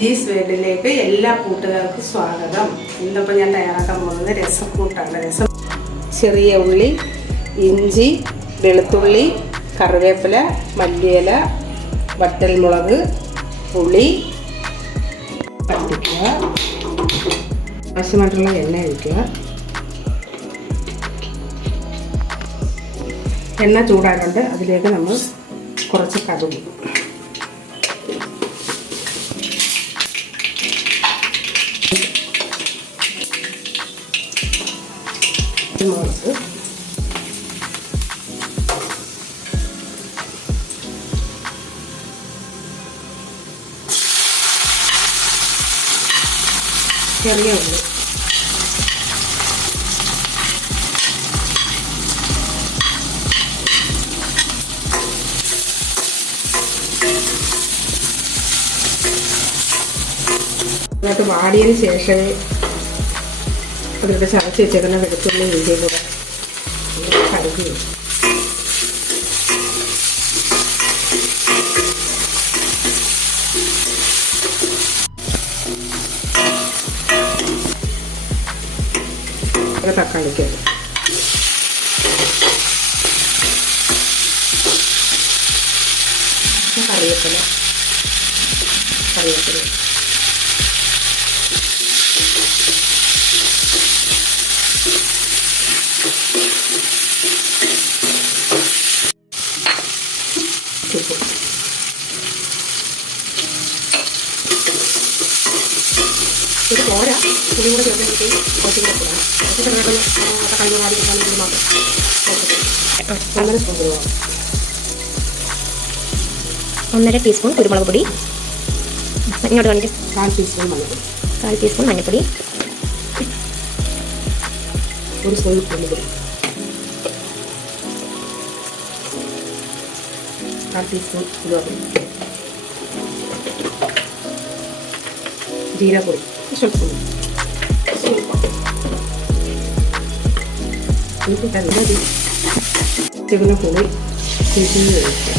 ജീസ് വേൾഡിലേക്ക് എല്ലാ കൂട്ടുകാർക്കും സ്വാഗതം. ഇന്നിപ്പോൾ ഞാൻ തയ്യാറാക്കാൻ പോകുന്നത് രസക്കൂട്ടാണ്. രസം ചെറിയ ഉള്ളി, ഇഞ്ചി, വെളുത്തുള്ളി, കറിവേപ്പില, മല്ലിയില, വറ്റൽമുളക്, പുളി പറ്റിക്കുക. ആവശ്യമായിട്ടുള്ള എണ്ണ ഒഴിക്കുക. എണ്ണ ചൂടാകുന്നുണ്ട്. അതിലേക്ക് നമ്മൾ കുറച്ച് കടുക്, മുളക്, ചെറിയ ഉള്ളി, അതിനകത്ത് വാടിയതിന് ശേഷമേ അതിലൂടെ ചതച്ച് വെച്ചേക്കുന്ന വെളുത്തുള്ളി ഇഞ്ചിയും കൂടെ കഴുകി തക്കാളിക്ക് കറിവേപ്പില ഇത് പോരാ, ഇതിനും കൂടെ ചേർക്കാൻ കിട്ടി കുറച്ചും കൂടെ കൂടാം. കഴിഞ്ഞ കാര്യം കിട്ടാൻ വേണ്ടി മാത്രം 1.5 സ്പൂൺ കുരുമുളക്, 1.5 ടീസ്പൂൺ കുരുമുളക് പൊടി, ഇങ്ങോട്ട് വന്നിട്ട് 1/4 ടീസ്പൂൺ മഞ്ഞൾപ്പൊടി, 1/4 ടീസ്പൂൺ മഞ്ഞൾപ്പൊടി, 1 സ്പൂൺ മല്ലിപ്പൊടി, 1/4 ടീസ്പൂൺ ഉലുവപ്പൊടി, ജീരകപ്പൊടി സ്വല്പം, ചെറുന്ന പുളി പിഴിഞ്ഞ് ഒഴിക്കുക.